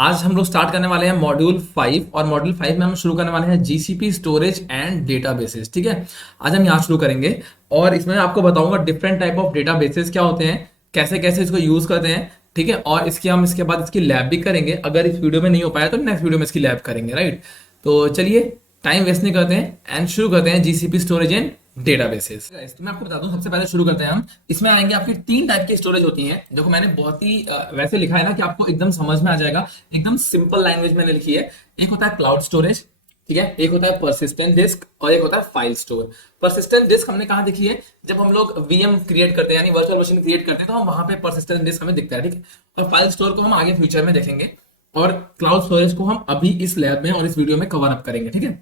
आज हम लोग स्टार्ट करने वाले हैं मॉड्यूल 5 और मॉड्यूल 5 में हम शुरू करने वाले हैं जीसीपी स्टोरेज एंड डेटाबेसेस। ठीक है, आज हम यहाँ शुरू करेंगे और इसमें आपको बताऊंगा डिफरेंट टाइप ऑफ डेटाबेसेस क्या होते हैं, कैसे कैसे इसको यूज करते हैं। ठीक है, और हम इसके बाद इसकी लैब भी करेंगे। अगर इस वीडियो में नहीं हो पाया तो नेक्स्ट वीडियो में इसकी लैब करेंगे। राइट, तो चलिए टाइम वेस्ट नहीं करते हैं एंड शुरू करते हैं जीसीपी स्टोरेज एंड डेटाबेसेस। तो मैं आपको बता दूं, सबसे पहले शुरू करते हैं हम। इसमें आएंगे आपकी 3 टाइप की स्टोरेज होती हैं। देखो मैंने बहुत ही वैसे लिखा है ना कि आपको एकदम समझ में आ जाएगा, एकदम सिंपल लैंग्वेज मैंने लिखी है। एक होता है क्लाउड स्टोरेज, ठीक है, एक होता है परसिस्टेंट डिस्क और एक होता है फाइल स्टोर। परसिस्टेंट डिस्क हमने कहा देखी है, जब हम लोग वीएम क्रिएट करते हैं यानी वर्चुअल मशीन क्रिएट करते हैं तो हम वहां पे परसिस्टेंट डिस्क हमें दिखता है। ठीक है, और फाइल स्टोर को हम आगे फ्यूचर में देखेंगे और क्लाउड स्टोरेज को हम अभी इस लैब में और इस वीडियो में कवर अप करेंगे। ठीक है,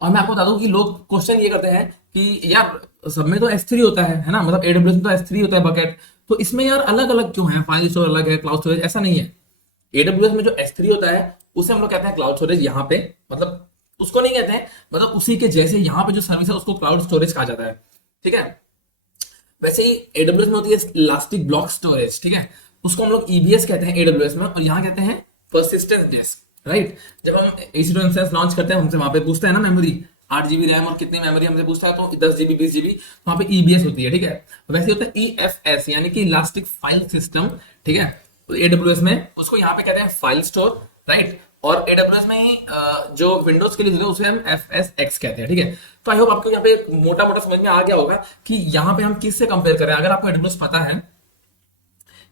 और मैं आपको बता दूं कि लोग क्वेश्चन ये करते हैं कि यार सब में तो S3 होता है ना, मतलब AWS में तो S3 होता है बकेट, तो इसमें यार अलग अलग क्यों है, फाइल स्टोर अलग है, क्लाउड स्टोरेज ऐसा नहीं है। AWS में जो S3 होता है उसे हम लोग कहते हैं क्लाउड स्टोरेज। यहाँ पे मतलब उसको नहीं कहते हैं, मतलब उसी के जैसे यहाँ पे जो सर्विस है उसको क्लाउड स्टोरेज कहा जाता है। ठीक है, वैसे ही AWS में होती है इलास्टिक ब्लॉक स्टोरेज। ठीक है, उसको हम लोग EBS कहते हैं AWS में, और यहाँ कहते हैं परसिस्टेंट डिस्क। राइट, जब हम EC2 इंस्टेंस लॉन्च करते हैं हमसे वहां पे पूछता है ना मेमोरी, 8 GB रैम और कितनी मेमोरी हमसे पूछता है, तो 10 GB 20 GB, वहां पे EBS होती है। ठीक है, वैसे होता है EFS यानी कि इलास्टिक फाइल सिस्टम। ठीक है, तो AWS में उसको यहाँ पे कहते हैं फाइल स्टोर। राइट, और AWS में ही जो विंडोज के लिए उसे हम FSX कहते हैं। ठीक है, तो आई होप आपको यहाँ पे मोटा मोटा समझ में आ गया होगा कि यहाँ पे हम किससे कंपेयर कर रहे हैं। अगर आपको AWS पता है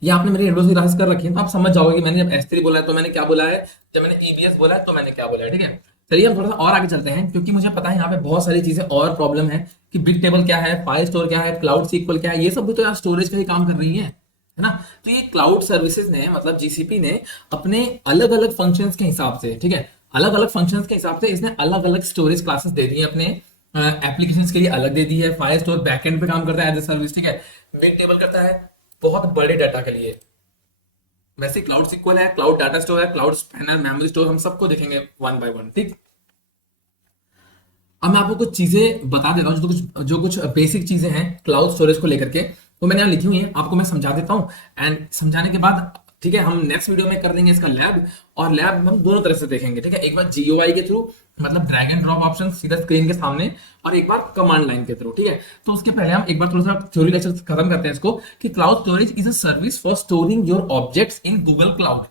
या आपने मेरी एडोस की क्लासेस कर रखी है तो आप समझ जाओगे कि मैंने जब S3 बोला है तो मैंने क्या बोला है, जब मैंने EBS बोला है तो मैंने क्या बोला है। ठीक है, चलिए हम थोड़ा सा और आगे चलते हैं, क्योंकि मुझे पता है यहाँ पे बहुत सारी चीजें और प्रॉब्लम है कि बिग टेबल क्या है, फाइल स्टोर क्या है, क्लाउड सीक्वल क्या है, ये सब भी तो यार स्टोरेज का ही काम कर रही है ना। तो ये क्लाउड सर्विसेज ने मतलब जीसीपी ने अपने अलग अलग फंक्शंस के हिसाब से, ठीक है, अलग अलग फंक्शंस के हिसाब से इसने अलग अलग स्टोरेज क्लासेस दे दी है अपने एप्लीकेशंस के लिए, अलग दे दी है। फाइल स्टोर बैकएंड पे काम करता है एज ए सर्विस। ठीक है, बिग टेबल करता है बहुत बड़े डाटा के लिए। वैसे क्लाउड सीक्वल है, क्लाउड डाटा स्टोर है, क्लाउड स्पैनर, मेमोरी स्टोर, हम सबको देखेंगे वन बाय वन। ठीक, अब मैं आपको कुछ चीजें बता देता हूँ, जो कुछ बेसिक चीजें हैं क्लाउड स्टोरेज को लेकर के, तो मैंने यहाँ लिखी हुई है, आपको मैं समझा देता हूँ एंड समझाने के बाद ठीक है हम नेक्स्ट वीडियो में कर देंगे इसका लैब, और लैब हम दोनों तरह से देखेंगे। ठीक है, एक बार GUI के थ्रू मतलब ड्रैग एंड ड्रॉप ऑप्शन सीधा स्क्रीन के सामने, और एक बार कमांड लाइन के थ्रू। ठीक है, तो उसके पहले हम एक बार थोड़ा सा थ्योरी लेक्चर खत्म करते हैं इसको, कि cloud storage is a service for storing your objects in Google cloud.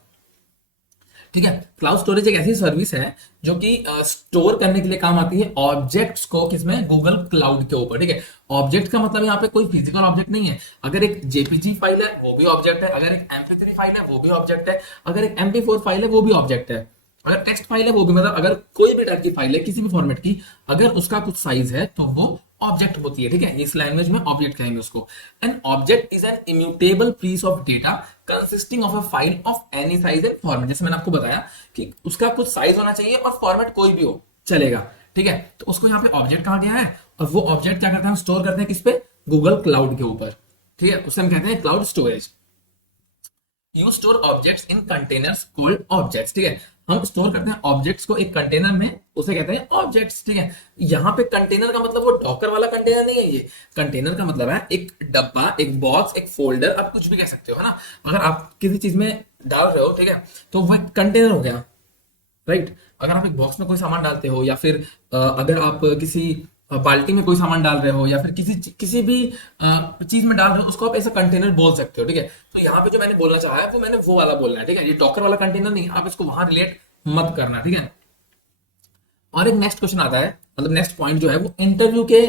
ठीक है, क्लाउड स्टोरेज एक ऐसी सर्विस है जो कि स्टोर करने के लिए काम आती है ऑब्जेक्ट्स को, किसमें, गूगल क्लाउड के ऊपर। ठीक है, ऑब्जेक्ट का मतलब यहाँ पे कोई फिजिकल ऑब्जेक्ट नहीं है। अगर एक JPG फाइल है वो भी ऑब्जेक्ट है, अगर एक MP3 फाइल है वो भी ऑब्जेक्ट है, अगर एक MP4 फाइल है वो भी ऑब्जेक्ट है, अगर टेक्स्ट फाइल है वो भी, मतलब अगर कोई भी टाइप की फाइल है किसी भी फॉर्मेट की, अगर उसका कुछ साइज है तो वो ऑब्जेक्ट होती है। ठीक है, इस लैंग्वेज में ऑब्जेक्ट कहेंगे उसको। An object is an immutable piece of data consisting of a file of any size and format. जैसे मैंने आपको बताया कि उसका कुछ साइज होना चाहिए और फॉर्मेट कोई भी हो चलेगा। ठीक है, तो उसको यहाँ पे ऑब्जेक्ट कहा गया है, और वो ऑब्जेक्ट क्या करते हैं, स्टोर करते हैं किस पे, गूगल क्लाउड के ऊपर। ठीक है, उसे हम कहते हैं cloud storage. You store objects in containers called objects. ठीक है, हम स्टोर करते हैं ऑब्जेक्ट्स को एक कंटेनर में, उसे कहते हैं ऑब्जेक्ट्स। ठीक है, यहाँ पे कंटेनर का मतलब वो डॉकर वाला कंटेनर नहीं है, ये कंटेनर का मतलब है एक डब्बा, एक बॉक्स, एक फोल्डर, आप कुछ भी कह सकते हो, है ना। अगर आप किसी चीज में डाल रहे हो, ठीक है, तो वो एक कंटेनर हो गया। राइट, अगर आप एक बॉक्स में कोई सामान डालते हो, या फिर अगर आप किसी बाल्टी में कोई सामान डाल रहे हो, या फिर किसी भी चीज में डाल रहे हो, उसको आप ऐसा कंटेनर बोल सकते हो। ठीक है, तो यहाँ पे जो मैंने बोलना चाहा है वो मैंने वो वाला बोलना है। ठीक है, ये डॉकर वाला कंटेनर नहीं, आप इसको वहां रिलेट मत करना। ठीक है, और एक नेक्स्ट क्वेश्चन आता है, मतलब नेक्स्ट पॉइंट जो है वो इंटरव्यू के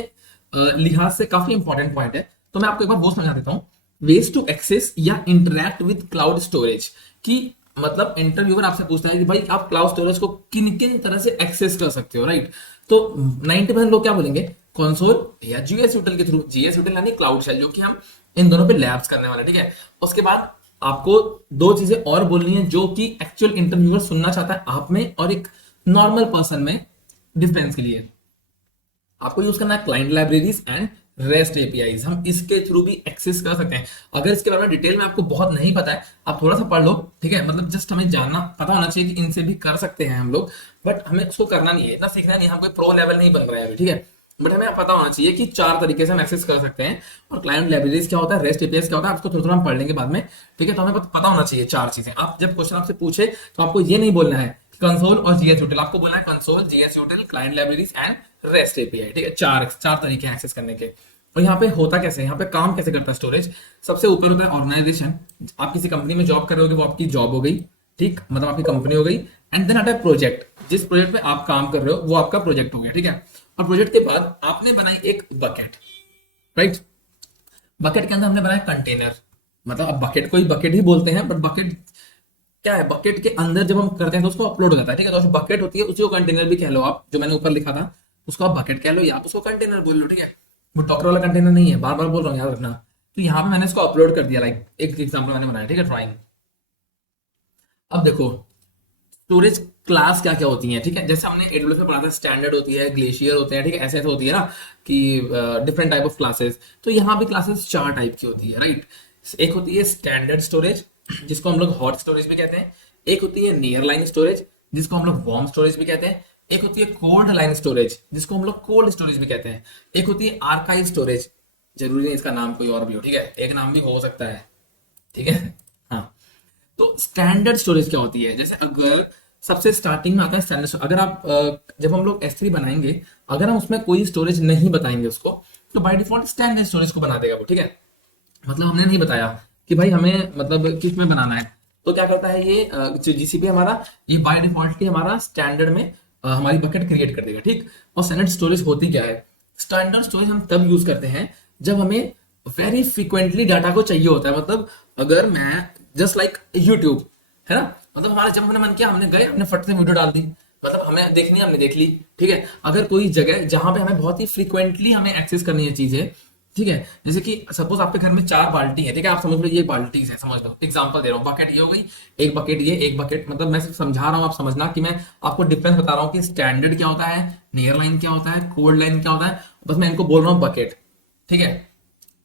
लिहाज से काफी इंपॉर्टेंट पॉइंट है, तो मैं आपको एक बार वो समझा देता हूँ। वेज टू एक्सेस या इंटरेक्ट विद क्लाउड स्टोरेज, की मतलब इंटरव्यूअर आपसे पूछता है कि भाई आप क्लाउड स्टोरेज को किन किन तरह से एक्सेस कर सकते हो। राइट, तो 90% लोग क्या बोलेंगे, कंसोल या जीएस यूटिल के थ्रू। जीएस यूटिल यानी क्लाउड शेल, जो कि हम इन दोनों पे लैब्स करने वाले। ठीक है, उसके बाद आपको दो चीजें और बोलनी है जो कि एक्चुअल इंटरव्यूअर सुनना चाहता है आप में और एक नॉर्मल पर्सन में डिफरेंस के लिए। आपको यूज करना है client libraries and rest APIs, हम इसके थ्रू भी एक्सेस कर सकते हैं। अगर इसके बारे में डिटेल में आपको बहुत नहीं पता है, आप थोड़ा सा पढ़ लो। ठीक है, मतलब जस्ट हमें जानना पता होना चाहिए कि इनसे भी कर सकते हैं हम लोग, बट हमें उसको करना नहीं है, इतना सीखना नहीं है, हम कोई प्रो लेवल नहीं बन रहा है अभी। ठीक है, बट हमें पता होना चाहिए कि 4 तरीके से हम एक्सेस कर सकते हैं। और क्लाइंट लाइब्रेरीज क्या होता है, रेस्ट एपीआई क्या होता है, आपको थोड़ा थोड़ा हम पढ़ लेंगे बाद में। ठीक है, तो हमें पता होना चाहिए 4 चीजें। आप जब क्वेश्चन आपसे पूछे तो आपको ये नहीं बोलना है कंसोल और जीएस यूटिल, आपको बोलना है console, GS यूटिल, client libraries and rest API. ठीक है, चार चार तरीके हैं एक्सेस करने के। और यहाँ पे होता कैसे है, यहाँ पे काम कैसे करता है स्टोरेज। सबसे ऊपर होता है ऑर्गेनाइजेशन। आप किसी कंपनी में जॉब कर रहे होगे, वो आपकी जॉब हो गई, ठीक, मतलब आपकी कंपनी हो गई। एंड देन आता है प्रोजेक्ट, जिस प्रोजेक्ट में आप काम कर रहे हो वो आपका प्रोजेक्ट हो गया। ठीक है, और प्रोजेक्ट के बाद आपने बनाई एक बकेट, राइट। बकेट के अंदर हमने बनाया कंटेनर, मतलब अब बकेट को ही बकेट ही बोलते हैं, बट बकेट क्या है, बकेट के अंदर जब हम करते हैं तो उसको अपलोड हो जाता है। ठीक है, तो जो बकेट होती है उसी को कंटेनर भी कह लो आप, जो मैंने ऊपर लिखा था उसको आप बकेट कह लो या आप उसको कंटेनर बोल लो। ठीक है, वो डॉक्टर वाला कंटेनर नहीं है, बार बार बोल रहा हूँ, याद रखना। तो यहाँ पे मैंने इसको अपलोड कर दिया, लाइक एक एग्जाम्पल मैंने बनाया। ठीक है, ड्राइंग। अब देखो स्टोरेज क्लास क्या क्या होती हैं। ठीक है, जैसे हमने एडब्ल्यूएस में पढ़ा था, स्टैंडर्ड होती है, ग्लेशियर होते हैं। ठीक है, ऐसे ऐसे होती है ना कि डिफरेंट टाइप ऑफ क्लासेस। तो यहाँ भी क्लासेस 4 टाइप की होती है, राइट। एक होती है स्टैंडर्ड स्टोरेज, जिसको हम लोग हॉट स्टोरेज भी कहते हैं। एक होती है नियर लाइन स्टोरेज, जिसको हम लोग वार्म स्टोरेज भी कहते हैं। एक होती है कोल्ड लाइन स्टोरेज, जिसको हम लोग कोल्ड स्टोरेज भी कहते हैं। एक होती है आर्काइव स्टोरेज, जरूरी नहीं इसका नाम कोई और भी हो, ठीक है, एक नाम भी हो सकता है। ठीक है, हाँ। तो स्टैंडर्ड स्टोरेज क्या होती है, जैसे अगर सबसे स्टार्टिंग में आता है स्टैंडर्ड। अगर आप जब हम लोग S3 बनाएंगे, अगर हम उसमें कोई स्टोरेज नहीं बताएंगे उसको, तो बाय डिफॉल्ट स्टैंडर्ड स्टोरेज को बना देगा वो। ठीक है, मतलब हमने नहीं बताया कि भाई हमें मतलब किस में बनाना है, तो क्या करता है ये जीसीपी हमारा, ये बाय डिफॉल्ट हमारा स्टैंडर्ड में हमारी बकेट क्रिएट कर देगा। ठीक, और स्टैंडर्ड स्टोरेज होती क्या है, स्टैंडर्ड स्टोरेज हम तब यूज करते हैं जब हमें वेरी फ्रिक्वेंटली डाटा को चाहिए होता है। मतलब अगर मैं जस्ट लाइक यूट्यूब है ना, मतलब हमारा जब हमने मन किया हमने गए, हमने फट से वीडियो डाल दी, मतलब हमें देखनी है हमने देख ली। ठीक है, अगर कोई जगह जहां पे हमें बहुत ही फ्रीक्वेंटली हमें एक्सेस करनी है चीजें, ठीक है, जैसे कि सपोज आपके घर में 4 बाल्टी है, ठीक है, आप समझ लो ये बाल्टी है, समझ लो, एग्जांपल दे रहा हूँ, बकेट ये हो गई, एक बकेट ये, एक बकेट, मतलब मैं सिर्फ समझा रहा हूँ, आप समझना कि मैं आपको डिफरेंस बता रहा हूँ कि स्टैंडर्ड क्या होता है, नियर लाइन क्या होता है, कोल्ड लाइन क्या होता है, बस मैं इनको बोल रहा हूँ बकेट। ठीक है,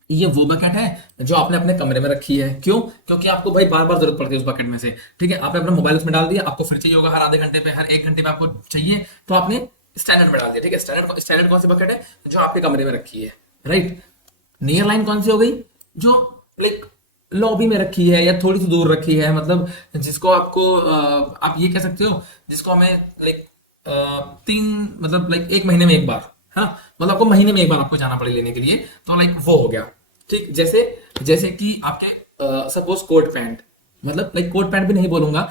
ये वो बकेट है जो आपने अपने कमरे में रखी है, क्यों, क्योंकि आपको भाई बार बार जरूरत पड़ती है उस बकेट में से। ठीक है, आपने अपना मोबाइल उसमें डाल दिया, आपको फिर चाहिए होगा हर आधे घंटे पे, हर 1 घंटे में आपको चाहिए, तो आपने स्टैंडर्ड में डाल दिया। ठीक है, स्टैंडर्ड स्टैंडर्ड कौन सी बकेट है, जो आपके कमरे में रखी है, राइट। नियर लाइन कौन सी हो गई, जो लाइक लॉबी में रखी है या थोड़ी सी दूर रखी है, मतलब जिसको आपको आप ये कह सकते हो, जिसको हमें लाइक 3 मतलब लाइक 1 महीने में एक बार, है ना, मतलब आपको महीने में एक बार आपको जाना पड़े लेने के लिए, तो लाइक वो हो गया। ठीक, जैसे जैसे कि आपके सपोज कोट पैंट, मतलब लाइक कोट पैंट भी नहीं बोलूंगा,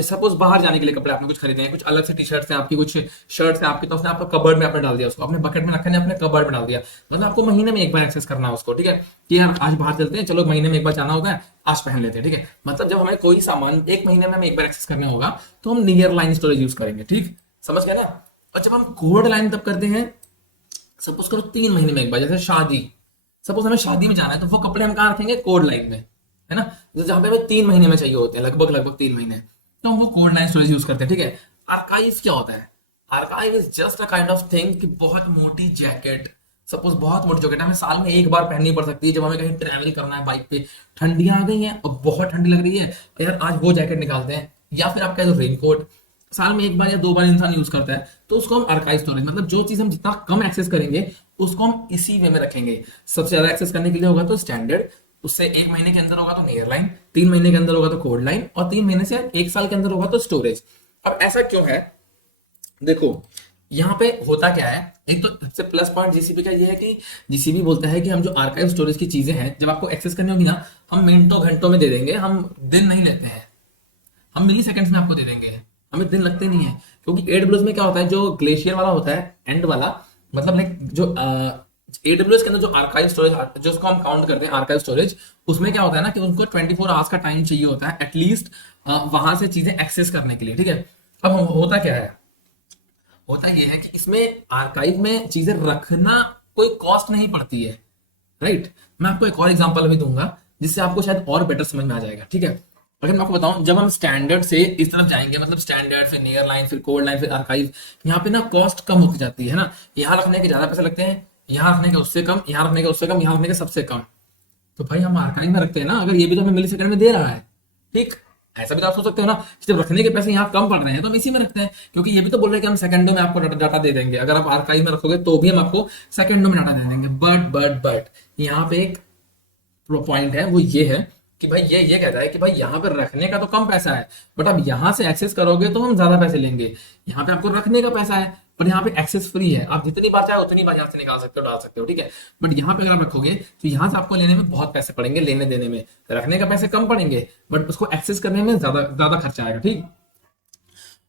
सपोज बाहर जाने के लिए कपड़े आपने कुछ खरीदे हैं, कुछ अलग से टी शर्ट है आपकी, कुछ शर्ट है आपकी, तो उसने आपका कबर्ड में आपने डाल दिया, उसको अपने बकेट में रखा नहीं, अपने कबर्ड में डाल दिया, मतलब आपको महीने में एक बार एक्सेस करना है उसको। ठीक है, कि यार आज बाहर चलते हैं, चलो महीने में एक बार जाना होगा है, आज पहन लेते हैं। ठीक है, मतलब जब हमें कोई सामान 1 महीने में हमें एक बार एक्सेस करना होगा, तो हम नियर लाइन स्टोरेज यूज करेंगे। ठीक, समझ गए ना। और जब हम कोड लाइन तब करते हैं, सपोज करो 3 महीने में एक बार, जैसे शादी, सपोज हमें शादी में जाना है, तो वो कपड़े हम कहाँ रखेंगे, कोड लाइन में, है ना, जहां पे हमें 3 महीने में चाहिए होते हैं, लगभग लगभग 3 महीने, तो हम वो कोड लाइन स्टोरेज यूज करते हैं। ठीक है, आर्काइव क्या होता है, archive is just a kind of thing कि बहुत मोटी जैकेट, सपोज बहुत मोटी जैकेट हमें साल में एक बार पहननी पड़ सकती है, जब हमें कहीं ट्रैवल करना है बाइक पे, ठंडियां आ गई हैं और बहुत ठंडी लग रही है, तो यार आज वो जैकेट निकालते हैं, या फिर आप कह दो रेनकोट, साल में एक बार या 2 बार इंसान यूज करता है, तो उसको हम आर्काइव स्टोरेज, मतलब जो चीज हम जितना कम एक्सेस करेंगे उसको हम इसी वे में रखेंगे। सबसे ज्यादा एक्सेस करने के लिए होगा तो स्टैंडर्ड, उससे 1 महीने के अंदर होगा तो नियर लाइन, 3 महीने के अंदर होगा तो कोड लाइन, और 3 महीने से 1 साल के अंदर होगा तो स्टोरेज। अब ऐसा क्यों है, देखो यहाँ पे होता क्या है, एक तो सबसे प्लस पॉइंट जीसीपी का ये है कि जीसीपी बोलता है कि हम जो आर्काइव स्टोरेज की चीजें हैं, जब आपको एक्सेस करनी होगी ना, हम मिनटों घंटों में दे देंगे, हम दिन नहीं लेते हैं, हम मिली सेकंड्स में आपको दे देंगे, हमें दिन लगते नहीं है। क्योंकि एडब्ल्यूएस में क्या होता है, जो ग्लेशियर वाला होता है एंड वाला, मतलब लाइक जो एडब्ल्यूएस के अंदर जो आर्काइव स्टोरेज, जो उसको हम काउंट करते हैं आर्काइव स्टोरेज, उसमें क्या होता है ना कि उनको 24 आवर्स का टाइम चाहिए होता है एटलीस्ट वहां से चीजें एक्सेस करने के लिए। ठीक है, अब होता क्या है, होता यह है कि इसमें आर्काइव में चीजें रखना कोई कॉस्ट नहीं पड़ती है, राइट। मैं आपको एक और एग्जांपल अभी दूंगा जिससे आपको शायद और बेटर समझ में आ जाएगा। ठीक है, अगर मैं आपको बताऊं, जब हम स्टैंडर्ड से इस तरफ जाएंगे, मतलब स्टैंडर्ड फिर नियर लाइन फिर कोड लाइन फिर आर्काइव, यहाँ पे ना कॉस्ट कम होती जाती है ना, यहाँ रखने के ज्यादा पैसे लगते हैं, यहाँ रखने के उससे कम, यहाँ रखने के उससे कम, यहाँ रखने के सबसे कम। तो भाई हम आर्काइव में रखते हैं ना, अगर ये भी तो हमें मिली सेकंड में दे रहा है, ठीक, ऐसा भी तो आप सोच सकते हो ना, जब रखने के पैसे यहाँ कम पड़ रहे हैं तो हम इसी में रखते हैं, क्योंकि ये भी तो बोल रहे हैं कि हम सेकंडों में आपको डाटा दे देंगे, अगर आप आर्काइव में रखोगे तो भी हम आपको सेकंडों में डाटा दे देंगे। बट यहाँ पे एक पॉइंट है, वो ये है कि भाई ये कहता है कि भाई यहाँ पे रखने का तो कम पैसा है, बट आप यहाँ से एक्सेस करोगे तो हम ज्यादा पैसे लेंगे। यहाँ पे आपको रखने का पैसा है पर यहाँ पे एक्सेस फ्री है, आप जितनी बार चाहे उतनी बार यहाँ से निकाल सकते हो, डाल सकते हो, ठीक है। बट यहाँ पे अगर आप रखोगे तो यहाँ से आपको लेने में बहुत पैसे पड़ेंगे, लेने देने में रखने का पैसे कम पड़ेंगे, बट उसको एक्सेस करने में ज्यादा ज्यादा खर्चा आएगा, ठीक।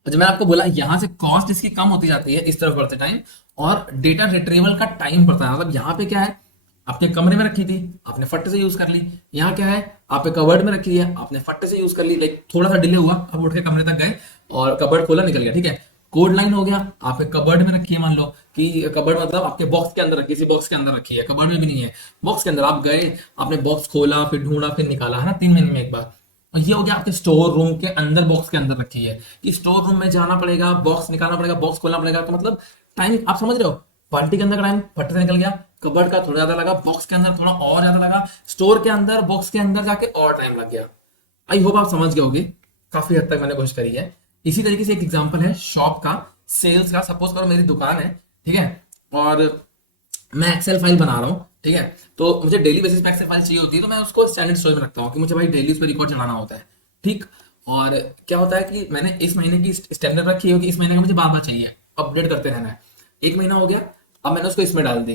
तो जो मैं आपको बोला, यहाँ से कॉस्ट इसकी कम होती जाती है इस तरफ बढ़ते टाइम, और डेटा रिट्रीवल का टाइम बढ़ता है। मतलब यहाँ पे क्या है, आपने कमरे में रखी थी, आपने फट से यूज कर ली। यहाँ क्या है, आपने कवर्ड में रखी है, आपने फट से यूज कर ली, लाइक थोड़ा सा डिले हुआ, अब उठ के कमरे तक गए और कबर्ड खोला, निकल गया, ठीक है। कोड लाइन हो गया, आपने कबर्ड में रखी है, मान लो कि कबर्ड मतलब आपके बॉक्स के अंदर, किसी बॉक्स के अंदर रखी है, कबर्ड में भी नहीं है, बॉक्स के अंदर आप गए, आपने बॉक्स खोला, फिर ढूंढा, फिर निकाला, है ना, 3 महीने में एक बार। और ये हो गया आपके स्टोर रूम के अंदर, बॉक्स के अंदर रखी है, कि स्टोर रूम में जाना पड़ेगा, बॉक्स निकालना पड़ेगा, बॉक्स खोलना पड़ेगा, तो मतलब टाइम आप समझ रहे हो, बाल्टी के अंदर का टाइम फट से निकल गया, कबर्ड का थोड़ा ज्यादा लगा, बॉक्स के अंदर थोड़ा और ज्यादा लगा, स्टोर के अंदर, बॉक्स के अंदर जाके और टाइम लग गया। आई होप आप समझ गए होगे, काफी हद तक मैंने कोशिश करी है। इसी तरीके से एक एग्जांपल है शॉप का, सेल्स का। सपोज करो मेरी दुकान है, ठीक है, और मैं एक्सेल फाइल बना रहा हूँ, ठीक है, तो मुझे डेली बेसिस पे एक्सेल फाइल चाहिए होती है, तो मैं उसको स्टैंडर्ड स्टोरेज में रखता हूँ कि मुझे भाई डेली उस पर रिकॉर्ड चलाना होता है, ठीक। और क्या होता है कि मैंने इस महीने की स्टैंडर्ड रखी है कि इस महीने का मुझे बार बार चाहिए, अपडेट करते रहना है। 1 महीना हो गया, अब मैंने उसको इसमें डाल दी,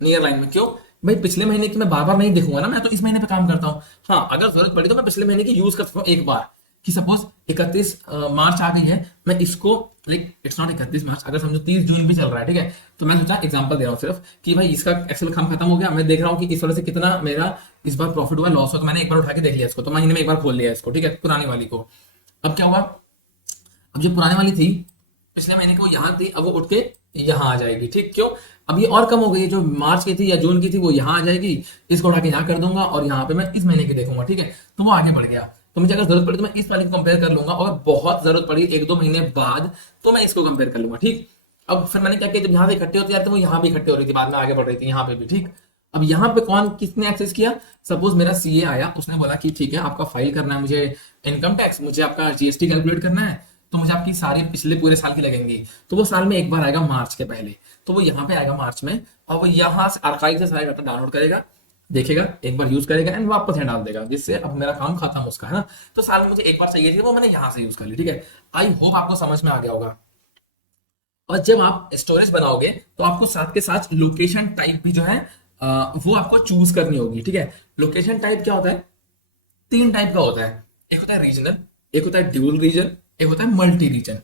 नियर लाइन में। क्यों भाई, पिछले महीने की मैं बार बार नहीं देखूंगा ना, मैं तो इस महीने पे काम करता हूँ। हाँ, अगर जरूरत पड़ी तो मैं पिछले महीने की यूज कर सकता हूँ एक बार, कि सपोज 31 मार्च आ गई है, मैं इसको, लाइक इट्स नॉट 31 मार्च, अगर समझो 30 जून भी चल रहा है, ठीक है, तो मैं सोचा एग्जांपल दे रहा हूँ सिर्फ कि भाई इसका एक्सेल काम खत्म हो गया, मैं देख रहा हूँ कि इस वजह से कितना मेरा इस बार प्रॉफिट हुआ, लॉस हुआ, तो मैंने एक बार उठा के देख लिया इसको, तो महीने में एक बार खोल लिया इसको, ठीक है, पुरानी वाली को। अब क्या हुआ, अब जो पुराने वाली थी पिछले महीने की, वो यहाँ थी, अब वो उठ के यहाँ आ जाएगी, ठीक। क्यों, अब ये और कम हो गई, जो मार्च की थी या जून की थी वो यहाँ आ जाएगी, इसको उठा के यहाँ कर दूंगा और यहाँ पे मैं इस महीने की देखूंगा, ठीक है, तो वो आगे बढ़ गया। तो मुझे अगर जरूरत पड़ी तो मैं इस वाले को कंपेयर कर लूंगा, और बहुत जरूरत पड़ी 1-2 महीने बाद तो मैं इसको कंपेयर कर लूंगा, ठीक। अब फिर मैंने क्या किया, जब यहाँ से इकट्ठे होती तो वो यहाँ भी इकट्ठे हो रही थी, बाद में आगे बढ़ रही थी यहाँ पे भी, ठीक। अब यहाँ पे कौन किसने एक्सेस किया, सपोज मेरा सीए आया, उसने बोला कि ठीक है आपका फाइल करना है, मुझे इनकम टैक्स, मुझे आपका जीएसटी कैलकुलेट करना है, तो मुझे आपकी सारी पिछले पूरे साल की लगेंगी, तो वो साल में एक बार आएगा मार्च के पहले, तो वो यहाँ पे आएगा मार्च में, और वो यहाँ से आर्काइव से सारा डाटा डाउनलोड करेगा, देखेगा, एक बार यूज करेगा एंड वापस यहाँ डाल देगा, जिससे अब मेरा काम खत्म उसका, है ना। तो साल में मुझे एक बार चाहिए थी, वो मैंने यहाँ से यूज कर ली, ठीक है। आई होप आपको समझ में आ गया होगा। और जब आप स्टोरेज बनाओगे तो आपको साथ के साथ लोकेशन टाइप भी जो है वो आपको चूज करनी होगी, ठीक है। लोकेशन टाइप क्या होता है, 3 टाइप का होता है, एक होता है रीजनल, एक होता है ड्यूल रीजन, एक होता है मल्टी रीजन।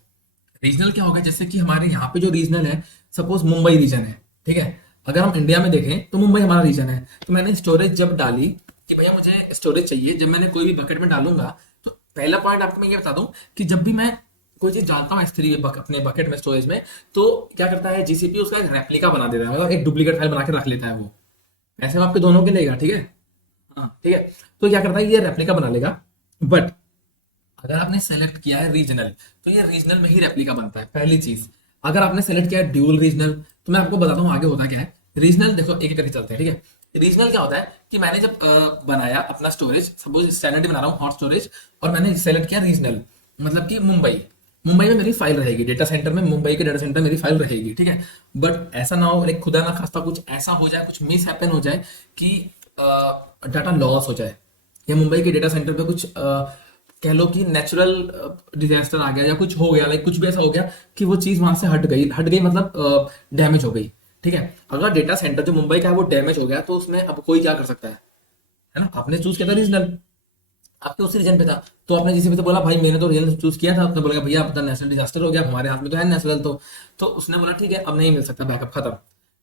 रीजनल क्या होगा, जैसे कि हमारे यहाँ पे जो रीजनल है, सपोज मुंबई रीजन है, ठीक है, अगर हम इंडिया में देखें तो मुंबई हमारा रीजन है, तो मैंने स्टोरेज जब डाली कि भैया मुझे स्टोरेज चाहिए, जब मैंने कोई भी बकेट में डालूंगा, तो पहला पॉइंट आपको मैं ये बता दूं कि जब भी मैं कोई चीज डालता हूँ S3 अपने बकेट में, स्टोरेज में, तो क्या करता है जीसीपी, उसका एक रेप्लिका बना देता है, मतलब एक डुप्लीकेट फाइल बना के रख लेता है वो, ऐसे में आपके दोनों के लेगा, ठीक है। हाँ, ठीक है, तो क्या करता है, ये रेप्लिका बना लेगा। बट अगर आपने सेलेक्ट किया है रीजनल, तो ये रीजनल में ही रेप्लिका बनता है, पहली चीज। अगर आपने सेलेक्ट किया है ड्यूल रीजनल, तो मैं आपको बताता हूँ आगे होता क्या है। रीजनल देखो, एक एक करके चलते हैं, ठीक है। रीजनल क्या होता है कि मैंने जब बनाया अपना स्टोरेज, सपोज स्टैंडर्ड बना रहा हूँ हॉट स्टोरेज, और मैंने सेलेक्ट किया रीजनल, मतलब कि मुंबई, मुंबई में मेरी फाइल रहेगी, डेटा सेंटर में, मुंबई के डेटा सेंटर मेरी फाइल रहेगी, ठीक है। बट ऐसा ना हो, लाइक खुदा ना खास्ता कुछ ऐसा हो जाए, कुछ मिस हैपन हो जाए कि डाटा लॉस हो जाए, या मुंबई के डेटा सेंटर पे कुछ कह लो कि नेचुरल डिजास्टर आ गया, या कुछ हो गया, लाइक कुछ भी ऐसा हो गया कि वो चीज वहां से हट गई मतलब डैमेज हो गई, ठीक है। अगर डेटा सेंटर जो मुंबई का है वो डैमेज हो गया, तो उसमें अब कोई क्या कर सकता है ना। आपने चूज किया था रीजनल, आपके उसी रीजन पे था, तो आपने जिसे भी तो बोला भाई मैंने तो रीजन चूज किया था, आपने बोला भैया अब तो नेशनल डिजास्टर हो गया, हमारे हाथ में तो है नेशनल, तो उसने बोला ठीक है अब नहीं मिल सकता, बैकअप खत्म,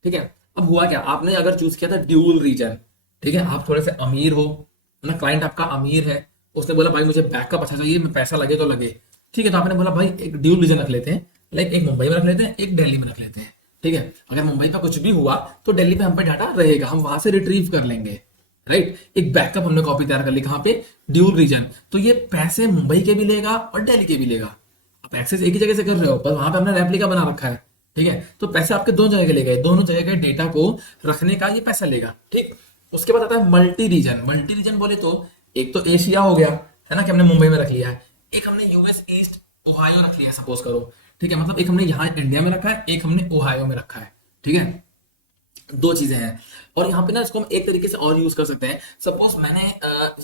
ठीक है। अब हुआ क्या, आपने अगर चूज किया था ड्यूल रीजन, ठीक है, आप थोड़े से अमीर हो ना, क्लाइंट आपका अमीर है, उसने बोला भाई मुझे बैकअप अच्छा चाहिए, मैं पैसा लगे तो लगे, ठीक है, तो आपने बोला भाई एक ड्यूल रीजन रख लेते हैं, लाइक एक मुंबई में रख लेते हैं, एक दिल्ली में रख लेते हैं, ठीक है। अगर मुंबई पे कुछ भी हुआ तो दिल्ली पे हम पे डाटा रहेगा, हम वहां से रिट्रीव कर लेंगे, राइट। एक बैकअप हमने कॉपी तैयार कर ली, कहां पे, ड्यूल रीजन, तो ये पैसे मुंबई के भी लेगा और दिल्ली के भी लेगा। आप एक्सेस एक ही जगह से कर रहे हो, पर वहां पे हमने रेप्लिका बना रखा है, ठीक है, तो पैसे आपके दोनों जगह के ले गए, दोनों जगह के डेटा को रखने का ये पैसा लेगा, ठीक। उसके बाद आता है मल्टी रीजन। मल्टी रीजन बोले तो एक तो एशिया हो गया, है ना, कि हमने मुंबई में रख लिया है, एक हमने यूएस ईस्ट ओहायो रख लिया है सपोज करो, ठीक है, मतलब एक हमने यहाँ इंडिया में रखा है, एक हमने ओहायो में रखा है, ठीक है, दो चीजें हैं। और यहाँ पे ना इसको हम एक तरीके से और यूज कर सकते हैं। सपोज मैंने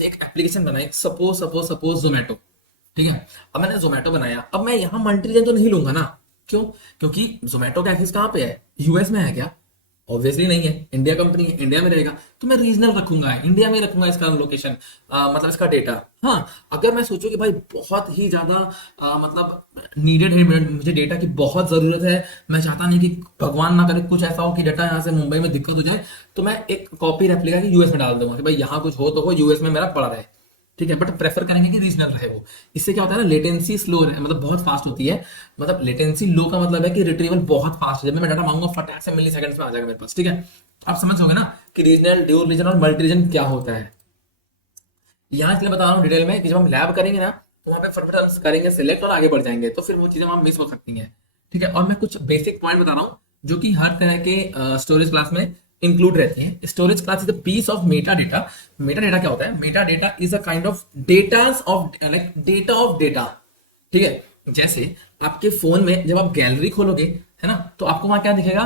एक एप्लीकेशन बनाई, सपोज सपोज सपोज जोमेटो, ठीक है, अब मैंने जोमेटो बनाया, अब मैं यहाँ मल्टी रीजन तो नहीं लूंगा ना, क्यों? क्योंकि जोमेटो का एक्सेस कहाँ पे है, यूएस में है क्या? ऑब्वियसली नहीं है, इंडिया कंपनी है, इंडिया में रहेगा, तो मैं रीजनल रखूंगा, इंडिया में रखूंगा इसका लोकेशन, मतलब इसका डेटा। हाँ, अगर मैं सोचूं कि भाई बहुत ही ज्यादा मतलब नीडेड है, मुझे डेटा की बहुत जरूरत है, मैं चाहता नहीं कि भगवान ना करे कुछ ऐसा हो कि डेटा यहाँ से मुंबई में दिक्कत हो जाए, तो मैं एक कॉपी रेप्लिका की यूएस में डाल दूंगा कि भाई यहाँ कुछ हो तो हो, यूएस में मेरा पड़ा रहे, ठीक है, बट प्रेफर करेंगे कि रीजनल रहे वो। इससे क्या होता है ना, लेटेंसी स्लो है, मतलब बहुत फास्ट होती है, मतलब लेटेंसी लो का मतलब है कि रिट्रीवल बहुत फास्ट है, जब मैं डाटा मांगूंगा फटाक से मिली सेकंड्स में आ जाएगा मेरे पास, ठीक है। आप समझ गए ना कि रीजनल, ड्यूल रीजन और मल्टी रीजन क्या होता है। यहाँ इसलिए बता रहा हूँ डिटेल में कि जब हम लैब करेंगे ना, तो वहाँ पे फटाफट हम करेंगे सिलेक्ट और आगे बढ़ जाएंगे, तो फिर वो चीजें वहाँ मिस हो सकती हैं, ठीक है। और मैं कुछ बेसिक पॉइंट बता रहा हूँ जो कि हर तरह के स्टोरेज क्लास में इंक्लूड रहती है। Storage class is the piece of metadata. Metadata क्या होता है? Metadata is a kind of datas of, like data of data, ठीक है। जैसे आपके फोन में जब आप गैलरी खोलोगे, है ना, तो आपको वहां क्या दिखेगा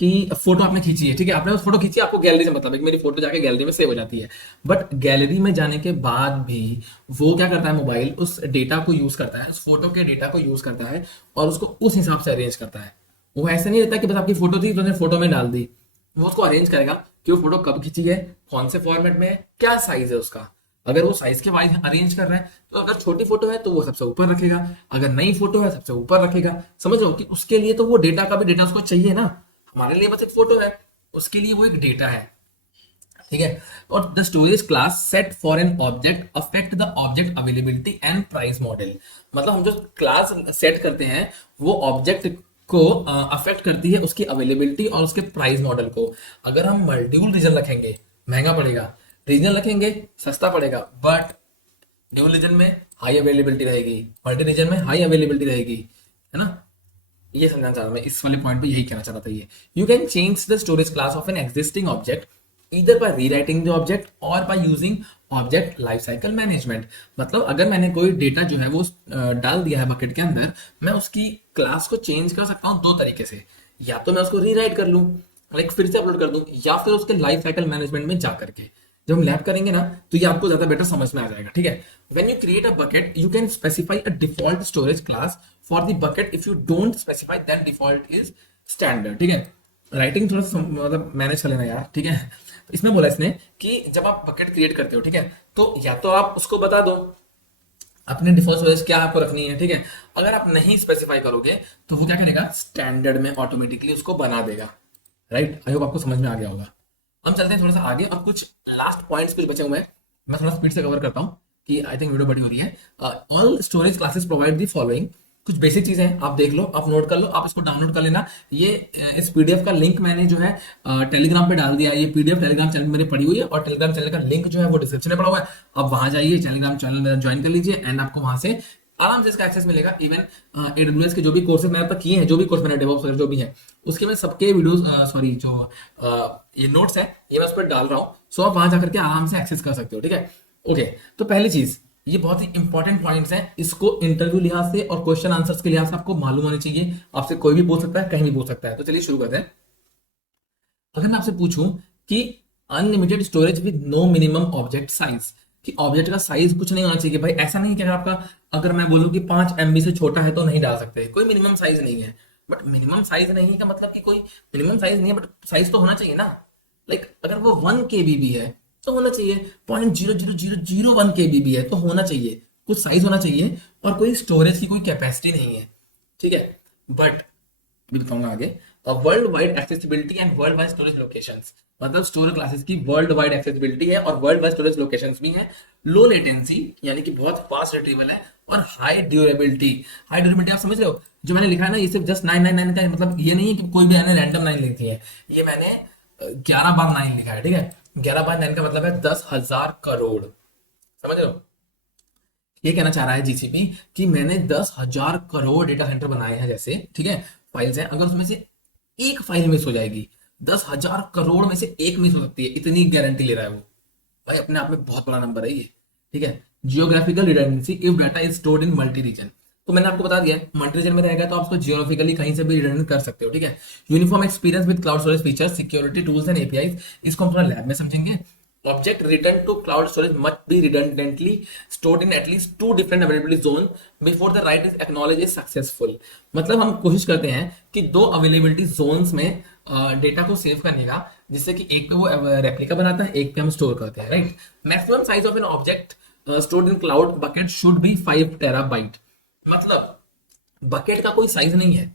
कि फोटो आपने खींची है, ठीक है, आपने फोटो खींची, आपको गैलरी से मतलब है कि मेरी फोटो जाके गैलरी में सेव हो जाती है। बट गैलरी में जाने के बाद भी वो क्या करता है, मोबाइल उस डेटा को यूज करता है, उस फोटो के डेटा को यूज करता है और उसको उस हिसाब से अरेंज करता है। वो ऐसा नहीं रहता कि बस आपकी फोटो थी तो उसने फोटो में डाल दी, वो उसको अरेंज करेगा कि वो फोटो कब खींची है, कौन से फॉर्मेट में है, क्या साइज है उसका। अगर वो साइज के वाइज अरेंज कर रहा है, तो अगर छोटी फोटो है तो वो सबसे ऊपर रखेगा, अगर नई फोटो है सबसे ऊपर रखेगा। समझ लो कि उसके लिए तो वो डेटा का भी डेटा उसको चाहिए ना, हमारे लिए बस एक फोटो है, उसके लिए वो एक डेटा है, ठीक है। और the storage class set for an object affect the object availability and price model. मतलब हम जो क्लास सेट करते हैं वो ऑब्जेक्ट को अफेक्ट करती है, उसकी अवेलेबिलिटी और उसके प्राइस मॉडल को। अगर हम मल्टीपल रीजन रखेंगे महंगा पड़ेगा, रीजनल रखेंगे सस्ता पड़ेगा, बट ड्यूल रीजन में हाई अवेलेबिलिटी रहेगी, मल्टी रीजन में हाई अवेलेबिलिटी रहेगी, है ना। ये समझना चाह रहा मैं इस वाले पॉइंट पे, यही कहना चाह रहा था। ये you can change the storage class of an existing object either by rewriting the object or by using object life cycle management. मतलब अगर मैंने कोई डेटा जो है वो डाल दिया है बकेट के अंदर, मैं उसकी क्लास को चेंज कर सकता हूँ दो तरीके से, या तो मैं उसको रीराइट कर लूँ, लाइक फिर से अपलोड कर दूँ, या फिर उसके लाइफ साइकिल मैनेजमेंट में जा करके जब हम लैब करेंगे ना, तो ये आपको ज्यादा बेटर समझ में आ जाएगा, ठीक है। When you create a bucket you can specify a default storage class for the bucket, if you don't specify then default is standard, ठीक है। राइटिंग थोड़ा सा मतलब मैनेज कर लेना यार, ठीक है। तो इसमें बोला इसने कि जब आप बकेट क्रिएट करते हो, ठीक है, तो या तो आप उसको बता दो अपने डिफॉल्ट स्टोरेज क्या आपको रखनी है, ठीक है। अगर आप नहीं स्पेसिफाई करोगे तो वो क्या करेगा, स्टैंडर्ड में ऑटोमेटिकली उसको बना देगा, राइट। आई होप आपको समझ में आ गया होगा। हम चलते हैं थोड़ा सा आगे और कुछ लास्ट पॉइंट्स कुछ बचे हुए हैं, मैं थोड़ा स्पीड से कवर करता हूँ कि आई थिंक वीडियो बड़ी हो रही है। All storage classes provide the following. कुछ बेसिक चीजें हैं, आप देख लो, आप नोट कर लो, आप इसको डाउनलोड कर लेना। ये इस पीडीएफ का लिंक मैंने जो है टेलीग्राम पे डाल दिया है। ये पीडीएफ टेलीग्राम चैनल मेरे पड़ी हुई है और टेलीग्राम चैनल का लिंक जो है वो डिस्क्रिप्शन में पड़ा हुआ है। आप वहां जाइए, टेलीग्राम चैनल मेरा ज्वाइन कर लीजिए एंड आपको वहां से आराम से इसका एक्सेस मिलेगा। इवन एडब्ल्यूएस के जो भी कोर्सेज मैंने अब तक किए हैं, जो भी कोर्स मैंने डेवॉप्स वगैरह जो भी है, उसके मैं सबके वीडियोस सॉरी जो ये नोट्स है ये मैं उस पर डाल रहा हूँ, सो आप वहां जाकर के आराम से एक्सेस कर सकते हो, ठीक है। ओके, तो पहली चीज, ये बहुत ही इंपॉर्टेंट पॉइंट्स हैं, इसको इंटरव्यू लिहाज से और क्वेश्चन आंसर्स के लिहाज से आपको मालूम होने चाहिए। आपसे कोई भी पूछ सकता है, कहीं भी पूछ सकता है। तो चलिए शुरू करते हैं। अगर मैं आपसे पूछूं कि unlimited storage with no minimum object size, कि ऑब्जेक्ट का साइज कुछ नहीं होना चाहिए भाई, ऐसा नहीं कि अगर आपका, अगर मैं बोलूं कि 5 MB से छोटा है तो नहीं डाल सकते, कोई मिनिमम साइज नहीं है। बट मिनिमम साइज नहीं का मतलब कि कोई मिनिमम साइज नहीं है, बट साइज तो होना चाहिए ना। लाइक अगर वो 1 KB भी है तो होना चाहिए, 0.00001 KB भी है तो होना चाहिए, कुछ साइज होना चाहिए, और कोई स्टोरेज की कोई कैपेसिटी नहीं है, ठीक है। बट भी बताऊंगा आगे। World wide accessibility and world wide storage locations, मतलब स्टोरेज क्लासेस की वर्ल्ड वाइड एक्सेसिबिलिटी है और वर्ल्ड वाइड स्टोरेज लोकेशंस भी है। लो लेटेंसी यानी कि बहुत फास्ट रिट्रीवल है, और हाई ड्यूरेबिलिटी। हाई ड्यूरेबिलिटी आप समझ रहे हो, जो मैंने लिखा है ना, ये सिर्फ जस्ट 999 का मतलब ये नहीं है कि कोई भी मैंने रैंडम 9 लिखी है, ये मैंने 11 बार 9 लिखा है, ठीक है। 11 बार 9 का मतलब है 10,000 करोड़, समझ रहे हो। ये कहना चाह रहा है जीसीपी कि मैंने 10,000 करोड़ डेटा सेंटर बनाए हैं, जैसे, ठीक है, फाइल्स हैं, अगर उसमें से एक फाइल मिस हो जाएगी, 10,000 करोड़ में से एक मिस हो सकती है, इतनी गारंटी ले रहा है वो। भाई अपने आप में बहुत बड़ा नंबर है ये, ठीक है। Geographical redundancy if data is stored in multi reason. तो मैंने आपको बता दिया है मल्टी रीजन में रहेगा तो आप उसको जियोग्राफिकली कहीं से भी रिडंडेंट कर सकते हो, ठीक है। Uniform experience with cloud storage features, security tools and API, इसको हम थोड़ा लैब में समझेंगे। Object returned to cloud storage must be redundantly stored in at least two different availability zones before the write is acknowledged is successful। मतलब हम कोशिश करते हैं कि दो अवेलेबिलिटी जोन्स में डेटा को सेव करने का, जिससे कि एक पे वो रेप्लिका बनाता है, एक पे हम स्टोर करते हैं, right. Maximum size of an object stored in cloud bucket should be 5 terabyte. मतलब बकेट का कोई साइज नहीं है,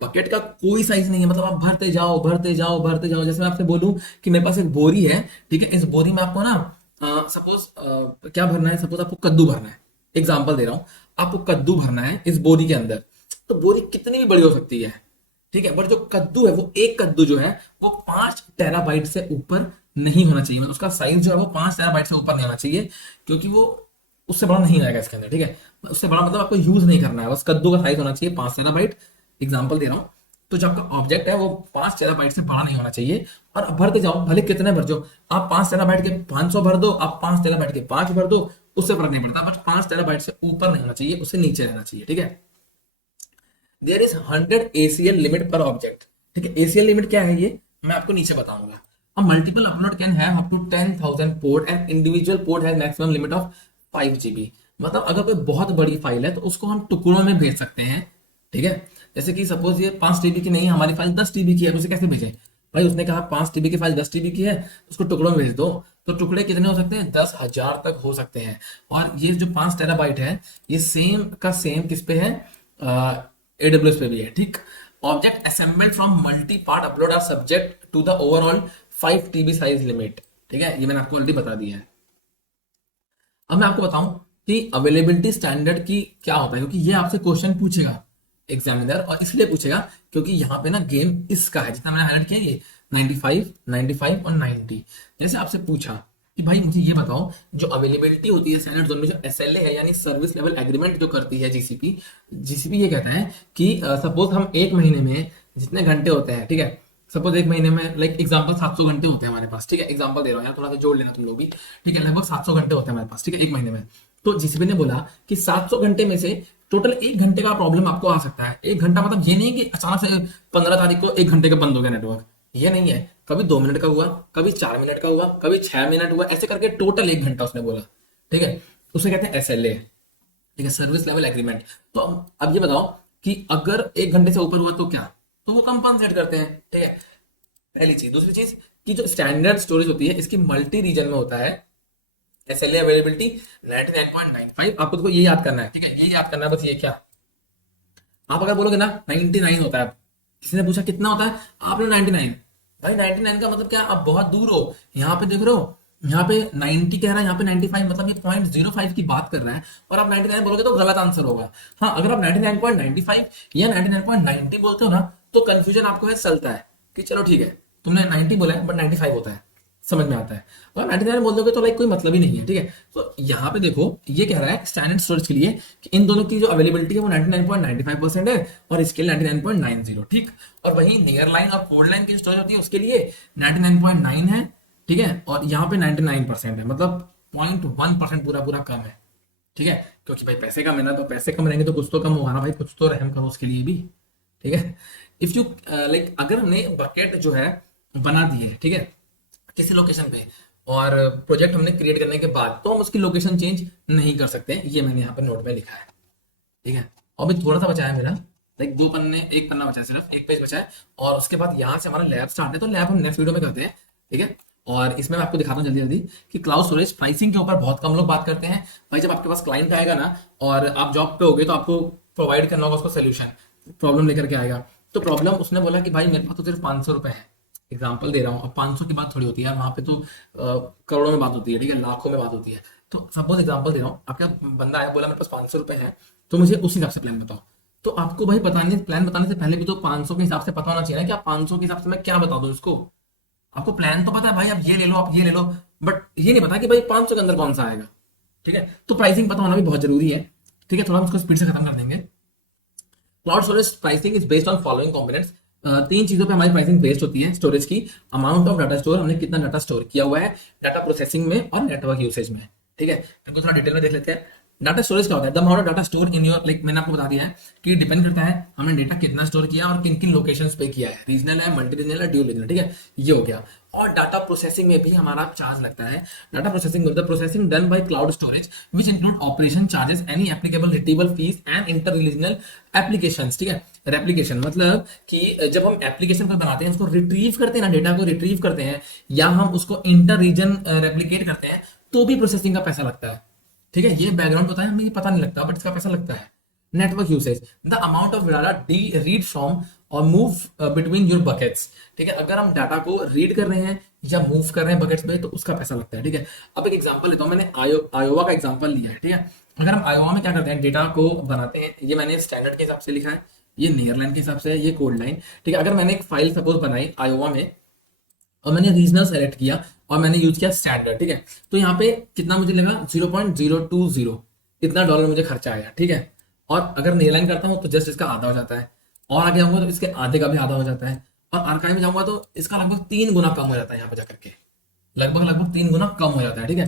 बकेट का कोई साइज नहीं है, मतलब आप भरते जाओ भरते जाओ भरते जाओ। जैसे मैं आपसे बोलूं कि मेरे पास एक बोरी है, ठीक है, इस बोरी में आपको ना सपोज क्या भरना है, सपोज आपको कद्दू भरना है, एग्जांपल दे रहा हूं, आपको कद्दू भरना है इस बोरी के अंदर। तो बोरी कितनी भी बड़ी हो सकती है, ठीक है, बट जो कद्दू है, वो एक कद्दू जो है वो 5 टेराबाइट से ऊपर नहीं होना चाहिए। मतलब उसका साइज जो है वो 5 टेराबाइट से ऊपर नहीं होना चाहिए, क्योंकि वो उससे बड़ा नहीं आएगा इसके अंदर, ठीक है। उससे बड़ा मतलब आपको यूज नहीं करना है, बस कद्दू का साइज होना चाहिए 5 टेराबाइट, एग्जाम्पल दे रहा हूँ। तो जो आपका ऑब्जेक्ट है वो 5 टेराबाइट से बड़ा नहीं होना चाहिए। और अब भरते जाओ, भले कितने भर जाओ, आप 5 टेराबाइट के 500 भर दो, आप 5 टेराबाइट के 5 भर दो, उससे फर्क नहीं पड़ता, बट 5 टेराबाइट से ऊपर नहीं होना चाहिए, उससे नीचे रहना चाहिए, ठीक है। देयर इज 100 ACL लिमिट पर ऑब्जेक्ट, ठीक है। ACL लिमिट क्या है ये मैं आपको नीचे बताऊंगा। अब multiple upload can have up to 10,000 port and individual port has maximum limit of 5 GB। मतलब अगर कोई बहुत बड़ी फाइल है तो उसको हम टुकड़ों में भेज सकते हैं, ठीक है। जैसे कि सपोज ये 5 TB की नहीं है, हमारी फाइल 10 TB की है, उसे कैसे भेजें भाई? उसने कहा 5 TB की फाइल 10 TB की है, उसको टुकड़ों में भेज दो। तो टुकड़े कितने हो सकते हैं? 10,000 तक हो सकते हैं। और ये जो 5 टेराबाइट है, ये सेम का सेम किस पे है? AWS पे भी है, ठीक। Object assembled from multipart upload are subject to the overall 5 TB size limit, ठीक है। ये मैंने आपको ऑलरेडी बता दिया है। अब मैं आपको बताऊं कि अवेलेबिलिटी स्टैंडर्ड की क्या होता है, क्योंकि ये आपसे क्वेश्चन पूछेगा एग्जामिनर, और इसलिए पूछेगा क्योंकि यहाँ पे ना गेम इसका है, जितना मैंने हाईलाइट किया ये 95, 95 और 90। जैसे आपसे पूछा कि भाई मुझे ये बताओ, जो अवेलेबिलिटी होती है स्टैंडर्ड जोन में, जो SLA है यानी सर्विस लेवल एग्रीमेंट जो करती है जीसीपी, जीसीपी ये कहता है कि सपोज हम एक महीने में जितने घंटे होते हैं, ठीक है, सपोज एक महीने में लाइक एग्जांपल 700 घंटे होते हैं हमारे पास, ठीक है, एग्जांपल दे रहा हूँ यार, थोड़ा सा जोड़ लेना तुम लोग भी, ठीक है, लगभग 700 घंटे होते हैं हमारे पास, ठीक है, एक महीने में। तो जीसीपी ने बोला कि 700 घंटे में से टोटल 1 घंटे का प्रॉब्लम आपको आ सकता है। 1 घंटा मतलब ये नहीं कि अचानक से 15 तारीख को 1 घंटे का बंद हो गया नेटवर्क, ये नहीं है। कभी 2 मिनट का हुआ, कभी 4 मिनट का हुआ, कभी 6 मिनट हुआ, ऐसे करके टोटल 1 घंटा उसने बोला, ठीक है। उसे कहते हैं SLA, ठीक है, सर्विस लेवल एग्रीमेंट। तो अब ये बताओ कि अगर 1 घंटे से ऊपर हुआ तो क्या, तो वो कंपनसेट करते हैं, ठीक है, पहली चीज। दूसरी चीज कि जो स्टैंडर्ड स्टोरेज होती है इसकी मल्टी रीजन में होता है। SLA अवेलेबिलिटी 99.95, आपको तो ये याद करना है, ठीक है, ये याद करना है बस। ये क्या, आप अगर बोलोगे ना 99 होता है, किसी ने पूछा कितना होता है, आपने 99, भाई 99 का मतलब क्या, आप बहुत दूर हो। यहाँ पे देख रहे हो, यहाँ पे 90 कह रहा है, यहाँ पे 95, मतलब ये 0.05 की बात कर रहा है, और आप 99 बोलोगे तो गलत आंसर होगा। हाँ, अगर आप 99.95 या 99.90 बोलते हो ना, तो कंफ्यूजन आपको है चलता है कि चलो ठीक है, तुमने 90 बोला है बट 95 होता है, समझ में आता है। और 99 बोल दोगे तो लाइक कोई मतलब ही नहीं है, ठीक है। तो यहाँ पे देखो ये कह रहा है स्टैंडर्ड स्टोरेज के लिए कि इन दोनों की जो अवेलेबिलिटी है वो 99.95% है, और इसके लिए 99.90, ठीक। और वही नियर लाइन और कोल्ड लाइन की स्टोरेज होती है उसके लिए 99.9 है, ठीक है, और यहाँ पे 99% है, मतलब 0.1% पूरा पूरा कम है, ठीक है। क्योंकि भाई पैसे कम है ना, तो पैसे कम रहेंगे तो कुछ तो कम होगा ना भाई, कुछ तो रहम करो उसके लिए भी, ठीक है। इफ यू लाइक अगर हमने बकेट जो है बना दी है, ठीक है, किसी लोकेशन पे, और प्रोजेक्ट हमने क्रिएट करने के बाद, तो हम उसकी लोकेशन चेंज नहीं कर सकते। ये मैंने यहाँ पे नोट में लिखा है, ठीक है। और भी थोड़ा सा बचा है मेरा, लाइक 2 पन्ने, 1 पन्ना बचा है, सिर्फ 1 पेज बचा है, और उसके बाद यहाँ से हमारा लैब स्टार्ट है। तो लैब हम नेक्स्ट वीडियो में करते हैं, ठीक है। और इसमें मैं आपको दिखाता हूँ जल्दी जल्दी कि क्लाउड स्टोरेज प्राइसिंग के ऊपर बहुत कम लोग बात करते हैं। भाई जब आपके पास क्लाइंट आएगा ना, और आप जॉब पे होगे, तो आपको प्रोवाइड करना होगा उसको सोल्यूशन, प्रॉब्लम लेकर के आएगा। तो प्रॉब्लम उसने बोला कि भाई मेरे पास तो सिर्फ 500 रुपए है, एग्जाम्पल दे रहा हूँ। अब 500 की बात थोड़ी होती है, वहां पे तो करोड़ों में बात होती है, ठीक है, लाखों में बात होती है। तो सपोज एग्जाम्पल दे रहा हूँ, आपका बंदा आया, बोला मेरे पास 500 रुपए है, तो मुझे उस हिसाब से प्लान बताओ। तो आपको भाई प्लान बताने से पहले भी तो 500 के हिसाब से पता होना चाहिए ना कि आप 500 के हिसाब से मैं क्या बता दूं उसको। आपको प्लान तो पता है भाई, आप ये ले लो, आप ये ले लो, बट ये नहीं पता कि भाई 500 के अंदर कौन सा आएगा, ठीक है। तो प्राइसिंग पता होना भी बहुत जरूरी है, ठीक है। थोड़ा हम उसको स्पीड से खत्म कर देंगे। Cloud storage pricing is based on following components. 3 चीजों पे हमारी प्राइसिंग बेस्ड होती है स्टोरेज की। अमाउंट ऑफ डाटा स्टोर, हमने कितना डाटा स्टोर किया हुआ है, डाटा प्रोसेसिंग में, और नेटवर्क यूसेज में, ठीक है, इनको थोड़ा डिटेल में देख लेते हैं। डाटा स्टोरेज क्या होता है? The amount of data store in your, like मैंने आपको बता दिया है कि डिपेंड करता है हमने डेटा कितना स्टोर किया और किन किन लोकेशंस पे किया है, रीजनल है, मल्टी रीजनल है, ड्यूल रीजनल, ठीक है, ये हो गया। और डाटा प्रोसेसिंग में भी हमारा चार्ज लगता है। Data processing the processing done by cloud storage which include operation charges, any applicable retrieval fees and inter regional applications, ठीक है। रेप्लीकेशन मतलब कि जब हम एप्लीकेशन को बनाते हैं, उसको रिट्रीव करते हैं ना, डेटा को रिट्रीव करते हैं, या हम उसको इंटर रीजन रेप्लीकेट करते हैं, तो भी प्रोसेसिंग का पैसा लगता है, ठीक है। ये बैकग्राउंड पता है, हमें ये पता नहीं लगता, बट इसका पैसा लगता है। Network usage the amount of data read from और मूव बिटवीन योर बकेट्स, ठीक है। अगर हम डाटा को रीड कर रहे हैं या मूव कर रहे हैं बकेट्स में, तो उसका पैसा लगता है, ठीक है। अब एक एग्जांपल लेता हूं, मैंने आयोवा का एग्जांपल लिया है, ठीक है। अगर हम आयोवा में क्या करते हैं, डेटा को बनाते हैं, ये मैंने स्टैंडर्ड के हिसाब से लिखा है, ये नियरलैंड के हिसाब से है, ये कोड लाइन, ठीक है। अगर मैंने एक फाइल सपोज बनाई आयोवा में और मैंने रीजनल सेलेक्ट किया और मैंने यूज किया स्टैंडर्ड, ठीक है, तो यहाँ पे कितना मुझे लगा 0.020, इतना डॉलर मुझे खर्चा आया, ठीक है। और अगर नेलाइन करता हूँ तो जस्ट इसका आधा हो जाता है, और आगे जाऊंगा तो इसके आधे का भी आधा हो जाता है, और आर्काइव में जाऊंगा तो इसका लगभग 3 गुना कम हो जाता है, यहाँ पे जाकर के लगभग 3 गुना कम हो जाता है, ठीक है।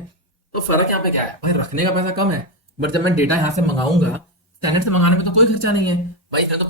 तो फर्क यहाँ पे क्या है भाई, रखने का पैसा कम है, बट जब मैं डेटा यहाँ से मंगाऊंगा, स्टैंडर्ड से मंगाने में तो कोई खर्चा नहीं है भाई, इसने तो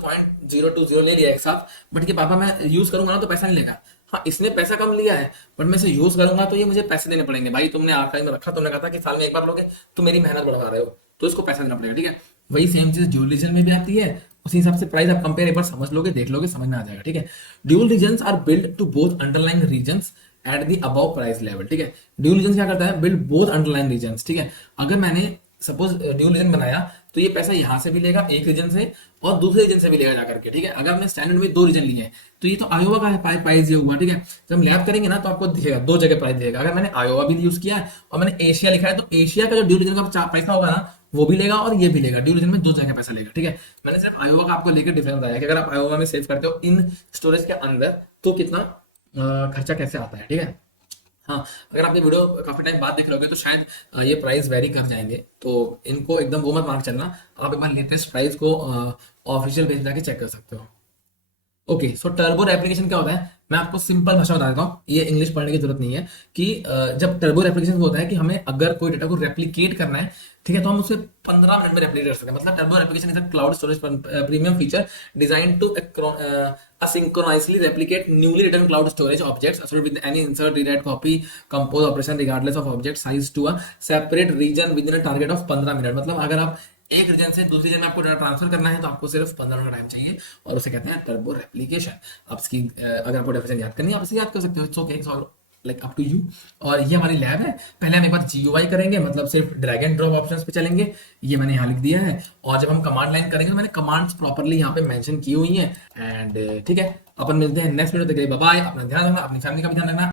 0.020 ले लिया एक साथ, बट ये पापा मैं यूज करूंगा ना तो पैसा नहीं लेगा। हाँ, इसने पैसा कम लिया है, बट मैं इसे यूज करूंगा तो ये मुझे पैसे देने पड़ेंगे। भाई तुमने आर्काइव में रखा, तुमने कहा था कि साल में एक बार लोगे, तो मेरी मेहनत बढ़ा रहे हो, तो इसको पैसा देना पड़ेगा, ठीक है। वही सेम चीज ड्यूल रीजन में भी आती है, उसी हिसाब से प्राइस आप कंपेयर एक बार समझ लोगे, देख लोगे, समझ में आ जाएगा, ठीक है। Dual regions are build to both underline regions at the above price level, ठीक है। ड्यूल रीजन क्या करता है, बिल्ड बोथ अंडरलाइन रीजन्स, ठीक है। अगर मैंने सपोज ड्यूल रीजन बनाया, तो ये पैसा यहाँ से भी लेगा एक रीजन से और दूसरे रीजन से भी लेगा जाकर के, ठीक है। अगर हमने स्टैंडर्ड में 2 रीजन लिए हैं, तो ये तो आयोवा का है, प्राइस ये हुआ, ठीक है। जब हम लैब करेंगे ना तो आपको दिखेगा 2 जगह प्राइस दिखेगा। अगर मैंने आयोवा भी यूज किया है और मैंने एशिया लिखा है, तो एशिया का जो ड्यूल रीजन का पैसा होगा ना, वो भी लेगा और ये भी लेगा, ड्यूल रीजन में 2 जगह पैसा लेगा, ठीक है। मैंने सिर्फ आयोवा का आपको लेकर डिफरेंस बताया कि अगर आप आयोवा में सेव करते हो इन स्टोरेज के अंदर, तो कितना खर्चा कैसे आता है, ठीक है। हाँ, अगर आप ये वीडियो काफी टाइम बाद देख रहे होगे तो शायद ये प्राइस वेरी कर जाएंगे, तो इनको एकदम वो मत मान के चलना, आप एक बार लेटेस्ट प्राइस को ऑफिशियल पेज जाके चेक कर सकते हो। ओके, सो टर्बो एप्लीकेशन क्या होता है, मैं आपको सिंपल भाषा बता देता हूँ, ये इंग्लिश पढ़ने की जरूरत नहीं है। कि जब टर्बो एप्लीकेशन होता है कि हमें अगर कोई डेटा को रेप्लिकेट करना है, ठीक है, तो हम उसे 15 मिनट में रेप्लिकेट कर सकते हैं। मतलब turbo application is a cloud storage premium feature design to asynchronously replicate newly written cloud storage objects associated with any insert, rewrite, copy, compose operation regardless of object size to a separate region within a target of 15 minute. मतलब अगर आप एक reason से दूसरी reason में आपको data transfer करना है, तो आपको सिर्फ 15 मिनट टाइम चाहिए, और उसे कहते हैं टर्बो रेप्लिकेशन। आप इसकी अगर आपको डेफिनेशन याद करनी है, आप इसे याद कर सकते हो, it's okay, it's all like up to you. और ये हमारी लैब है। पहले हम एक बार जीयूआई करेंगे, मतलब सिर्फ ड्रैग एंड ड्रॉप ऑप्शंस पे चलेंगे, ये मैंने यहाँ लिख दिया है। और जब हम कमांड लाइन करेंगे तो मैंने कमांड्स प्रॉपर्ली यहाँ पे मेंशन की हुई हैं। एंड ठीक है, अपन मिलते हैं नेक्स्ट वीडियो, तक के लिए बाय बाय। अपना ध्यान रखना, अपनी फैमिली का भी ध्यान रखना।